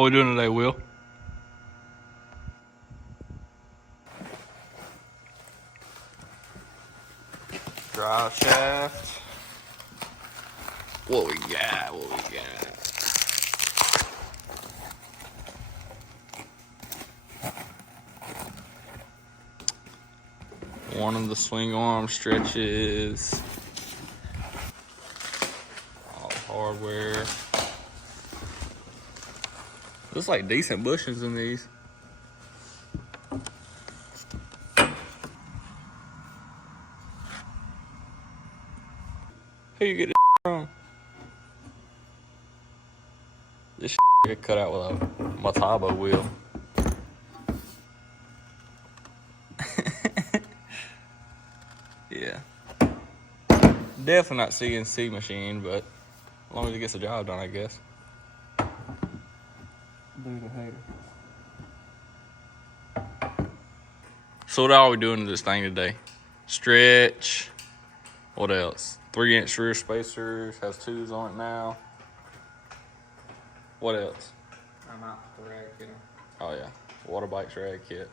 What are we doing today, Will? Drive shaft. What we got? One of the swing arm stretches. All the hardware. Looks like decent bushings in these. Who you get this from? This get cut out with a Mataba wheel. Yeah. Definitely not CNC machine, but as long as it gets the job done, I guess. So what are we doing to this thing today? Stretch. What else? 3-inch rear spacers. Has 2s on it now. What else? I'm out with the rag kit. Oh yeah, water bikes rag kit.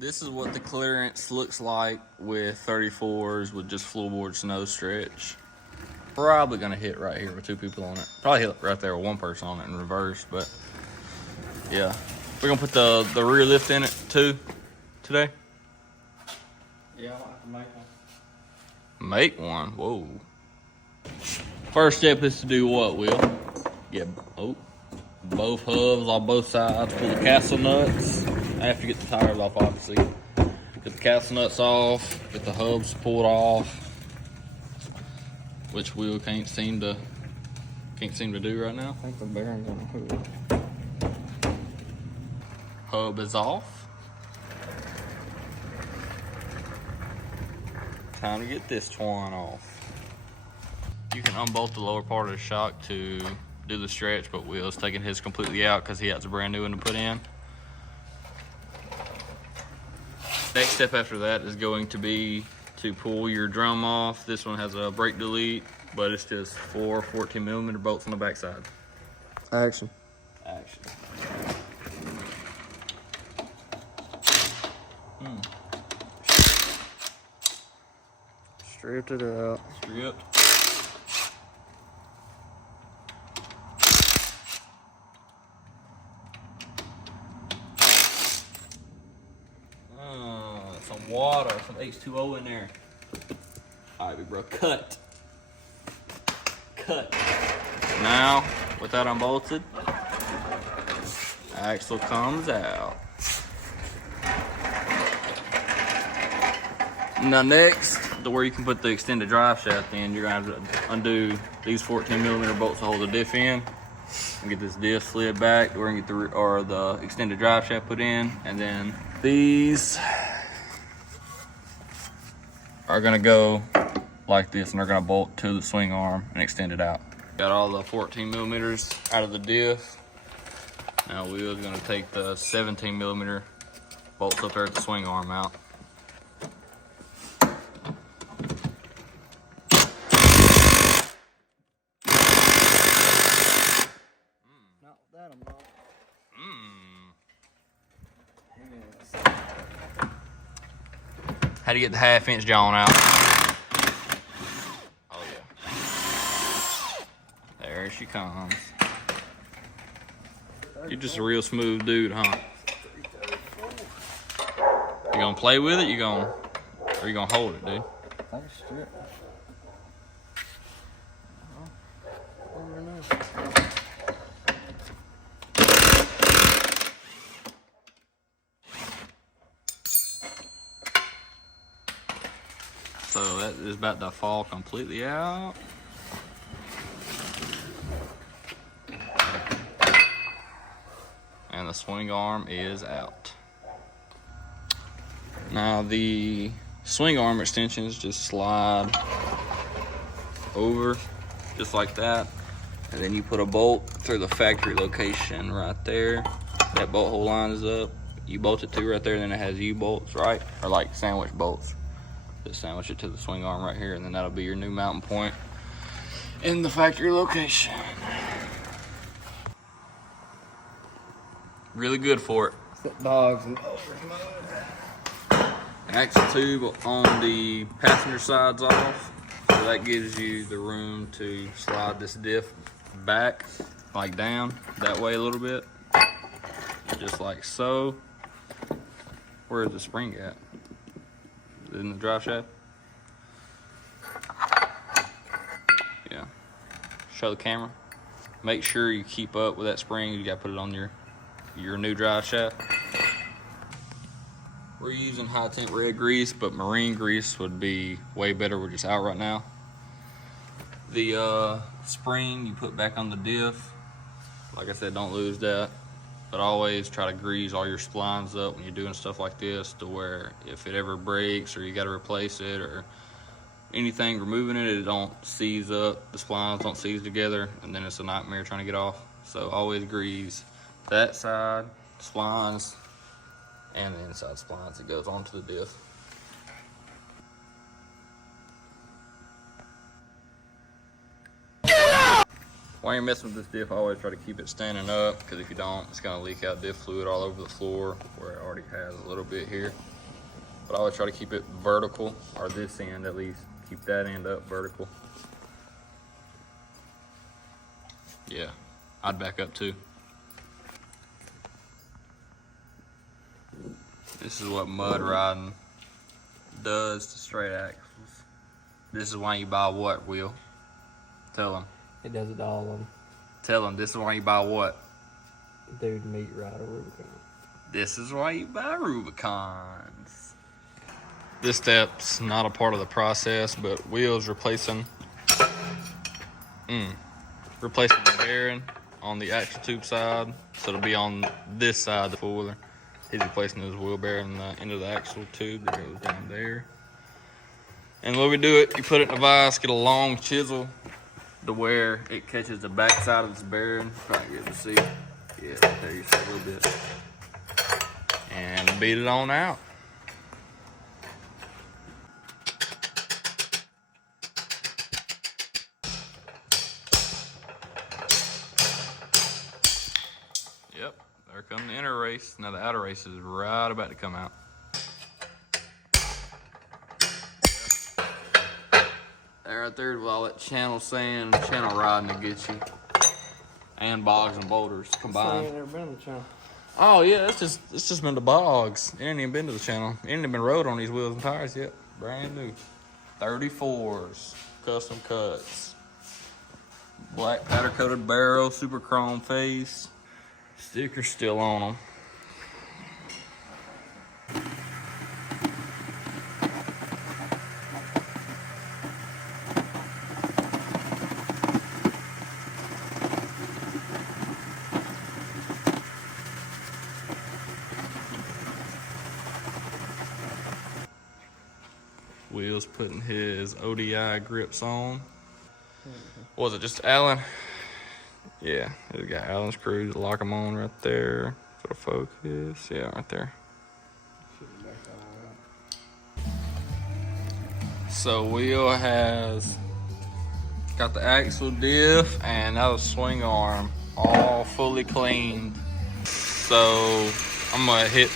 This is what the clearance looks like with 34s with just floorboard snow stretch. Probably gonna hit right here with 2 people on it. Probably hit right there with 1 person on it in reverse, but yeah. We're gonna put the rear lift in it too today. Yeah, I'll have to make one. Make one? Whoa. First step is to do what, Will? Get both hubs on both sides, pull the castle nuts. After you get the tires off, obviously. Get the castle nuts off, get the hubs pulled off, which Will can't seem to do right now. I think the bearing's on the hood. Hub is off. Time to get this twine off. You can unbolt the lower part of the shock to do the stretch, but Will's taking his completely out because he has a brand new one to put in. Next step after that is going to be to pull your drum off. This one has a brake delete, but it's just 4 14mm bolts on the backside. Action. Stripped it out. Stripped. Some water, some H2O in there. All right, big bro, cut. Now, with that unbolted, axle comes out. Now next, to where you can put the extended drive shaft in, you're gonna have to undo these 14mm bolts to hold the diff in, and get this diff slid back. We're gonna get the extended drive shaft put in, and then these are gonna go like this, and they're gonna bolt to the swing arm and extend it out. Got all the 14mm out of the diff. Now Will's gonna take the 17mm bolts up there at the swing arm out. Not that I'm not. How to get the 1/2-inch John out. Oh yeah. There she comes. You're just a real smooth dude, huh? You gonna play with it? Or you gonna hold it, dude? I can strip. So that is about to fall completely out. And the swing arm is out. Now the Swing arm extensions just slide over just like that, and then you put a bolt through the factory location right there. That bolt hole lines up, you bolt it to right there, and then it has U-bolts, right? Or like sandwich bolts. Just sandwich it to the swing arm right here, and then that'll be your new mounting point in the factory location. Really good for it. Set dogs and Axle tube on the passenger side's off, so that gives you the room to slide this diff back, like down that way a little bit, just like so. Where's the spring at? Is it in the drive shaft? Yeah. Show the camera. Make sure you keep up with that spring. You gotta put it on your new drive shaft. We're using high temp red grease, but marine grease would be way better. We're just out right now. The spring you put back on the diff. Like I said, don't lose that. But always try to grease all your splines up when you're doing stuff like this, to where if it ever breaks or you got to replace it or anything, removing it don't seize up. The splines don't seize together, and then it's a nightmare trying to get off. So always grease that side, splines, and the inside splines that goes onto the diff. While you're messing with this diff, I always try to keep it standing up, because if you don't, it's going to leak out diff fluid all over the floor where it already has a little bit here. But I always try to keep it vertical, or this end at least, keep that end up vertical. Yeah, I'd back up too. This is what mud riding does to straight axles. This is why you buy what, Will? Tell them. it does it to all of them. Tell them, this is why you buy what? Dude, meat rider Rubicon. This is why you buy Rubicons. This step's not a part of the process, but Will's replacing the bearing on the axle tube side, so it'll be on this side of the four-wheeler. He's replacing his wheel bearing in the end of the axle tube that goes down there. And the way we do it, you put it in a vise, get a long chisel to where it catches the back side of this bearing. Probably get to see. Yeah, right there you see a little bit. And beat it on out. Yep, there comes the inner race. Now the outer race is right about to come out. There right there with all that channel sand, channel riding to get you. And bogs and boulders combined. Ain't never been on the channel. Oh yeah, it's just been the bogs. It ain't even been to the channel. It ain't even been rode on these wheels and tires yet. Brand new. 34s, custom cuts. Black powder coated barrel, super chrome face. Stickers still on them. Will's putting his ODI grips on. What was it, just Allen? Yeah, it got Allen screws to lock them on right there for the focus. Yeah, right there. So Will has got the axle diff and now the swing arm all fully cleaned. So I'm gonna hit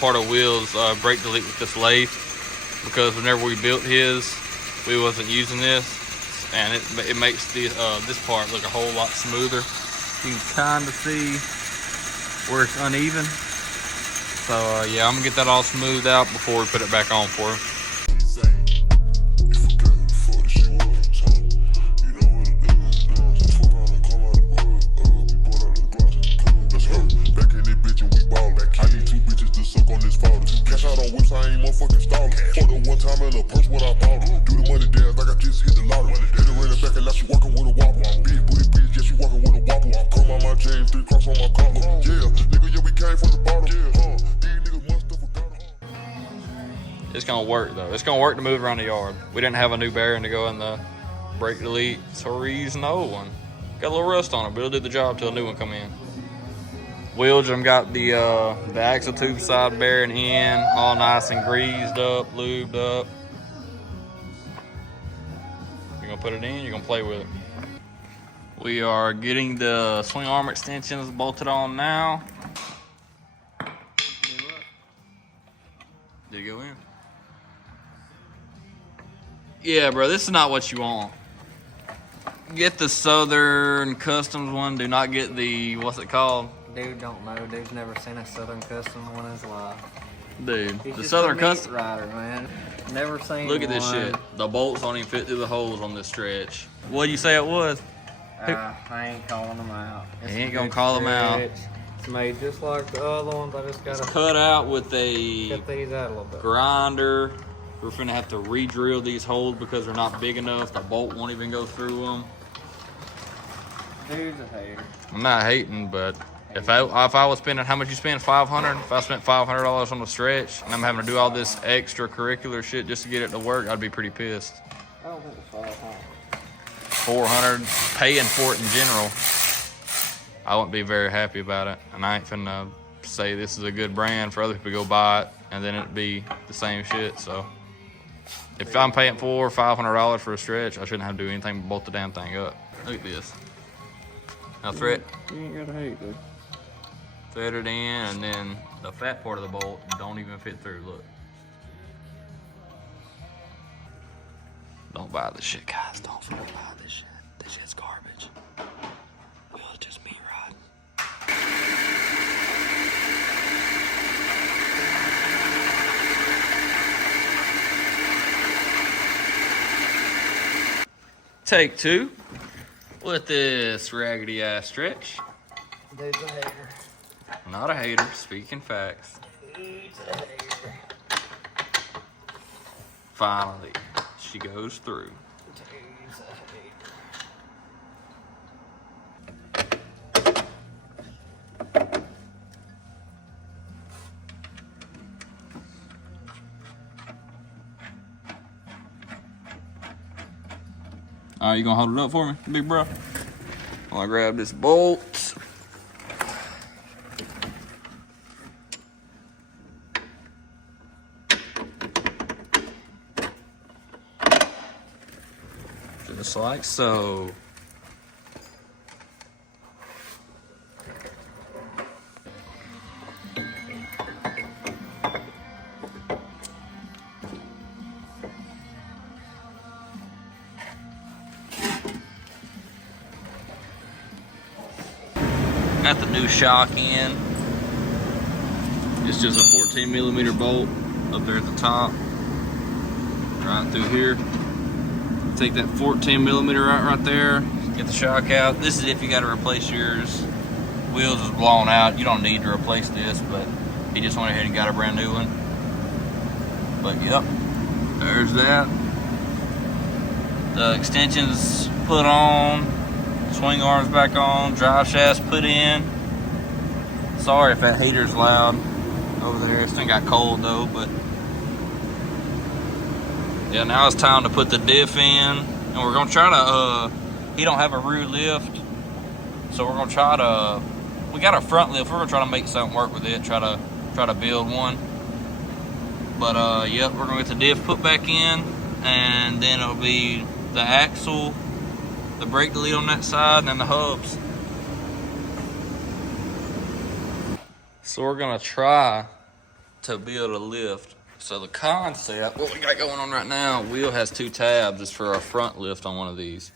part of Will's brake delete with this lathe, because whenever we built his, we wasn't using this, and it makes this part look a whole lot smoother. You can kind of see where it's uneven. So yeah, I'm gonna get that all smoothed out before we put it back on for him. It's gonna work though. It's gonna work to move around the yard. We didn't have a new bearing to go in the brake delete, so we're using the old one. Got a little rust on it, but it'll do the job till a new one come in. Wheels, I've got the axle tube side bearing in, all nice and greased up, lubed up. You're gonna put it in, you're gonna play with it. We are getting the swing arm extensions bolted on now. Did it go in? Yeah, bro, this is not what you want. Get the Southern Customs one. Do not get the, what's it called? Dude don't know. Dude's never seen a Southern Custom one in his life. Dude, He's the just Southern a Custom. meat rider, man. Never seen Look at this one. shit. The bolts don't even fit through the holes on this stretch. What'd you say it was? I ain't calling them out. He ain't gonna call them out. It's made just like the other ones. I just gotta Cut out with a cut these out a little bit. grinder. We're finna have to re-drill these holes because they're not big enough. The bolt won't even go through them. Dude's a hater. I'm not hating, but if I was spending, how much you spend? $500. If I spent $500 on the stretch and I'm having to do all this extracurricular shit just to get it to work, I'd be pretty pissed. I don't think it's 500. $400 paying for it in general. I wouldn't be very happy about it, and I ain't finna say this is a good brand for other people to go buy it and then it'd be the same shit. So if I'm paying $400 or $500 for a stretch, I shouldn't have to do anything but bolt the damn thing up. Look at this. Now thread. You ain't gotta hate, dude. Thread it in, and then the fat part of the bolt don't even fit through. Look. Don't buy this shit, guys. Don't buy this shit. This shit's garbage. Will it just be right? Take two with this raggedy ass stretch. Dude's a hater. Not a hater, speaking facts. Dude's a hater. Finally, she goes through. Dude's a hater. All right, you gonna hold it up for me, big bro? I'm gonna grab this bolt. Just like so. Got the new shock in. It's just a 14 millimeter bolt up there at the top, right through here. Take that 14 millimeter out right there, get the shock out. This is if you got to replace yours. Wheels is blown out. You don't need to replace this, but he just went ahead and got a brand new one. But yep, there's that. The extensions put on. Swing arms back on, drive shafts put in. Sorry if that heater's loud over there. This thing got cold though, but yeah, now it's time to put the diff in, and we're gonna try to. He don't have a rear lift, so we're gonna try to. We got a front lift. We're gonna try to make something work with it. Try to build one. But yep, we're gonna get the diff put back in, and then it'll be the axle, the brake delete on that side, and then the hubs. So we're gonna try to build a lift. So the concept, what we got going on right now, wheel has two tabs. It's for a front lift on one of these.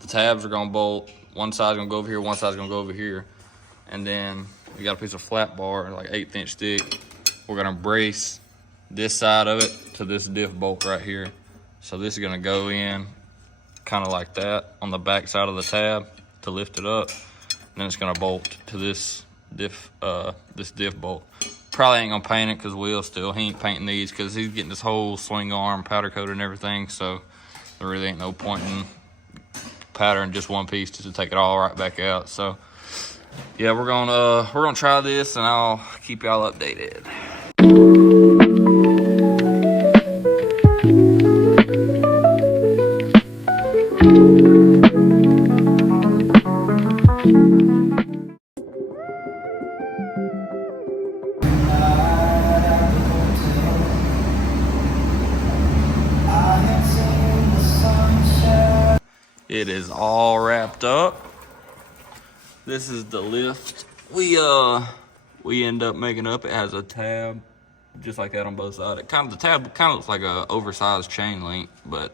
The tabs are gonna bolt. One side's gonna go over here, one side's gonna go over here. And then we got a piece of flat bar, like 1/8 inch thick. We're gonna brace this side of it to this diff bolt right here. So this is gonna go in kind of like that on the back side of the tab to lift it up. And then it's gonna bolt to this diff bolt. Probably ain't gonna paint it because he ain't painting these because he's getting this whole swing arm powder coated and everything. So there really ain't no point in powdering just one piece just to take it all right back out. So yeah, we're gonna try this and I'll keep y'all updated. It is all wrapped up. This is the lift. We end up making up. It has a tab, just like that on both sides. The tab kind of looks like a oversized chain link, but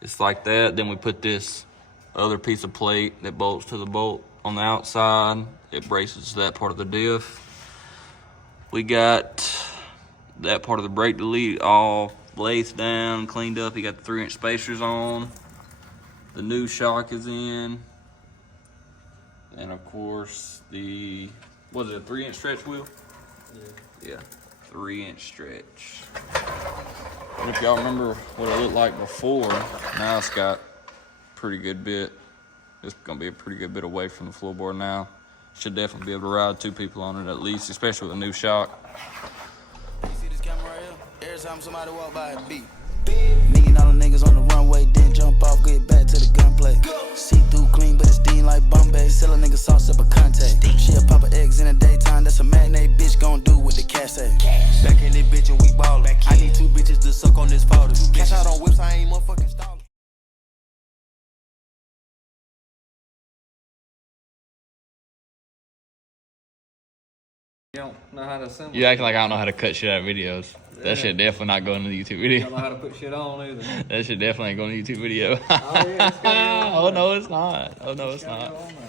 it's like that. Then we put this other piece of plate that bolts to the bolt on the outside. It braces that part of the diff. We got that part of the brake delete all lathed down, cleaned up. You got the 3-inch spacers on. The new shock is in. And of course the, was it a 3-inch stretch wheel? Yeah, 3-inch stretch. And if y'all remember what it looked like before, now it's got pretty good bit. It's gonna be a pretty good bit away from the floorboard now. Should definitely be able to ride 2 people on it at least, especially with a new shock. You see this camera right here? Every time somebody walk by it beat. Nigga, all the niggas on the runway, then jump off, get back to the gunplay. See through clean, but it's steam like Bombay. Sell a nigga sauce up a contact. She'll pop her eggs in the daytime, that's a matinee bitch gon' do what the cash say. Back in this bitch and we ballin'. I need 2 bitches to suck on this powder. Cash out on whips, I ain't motherfucking stallin'. You don't know how to assemble. You acting like I don't know how to cut shit out of videos. That shit definitely not going to the YouTube You video. don't know how to put shit on either. That shit definitely ain't going to the YouTube video. Oh, yeah, it's gotta go on Oh, no, it's not. Oh, no, it's Gotta not. go on there.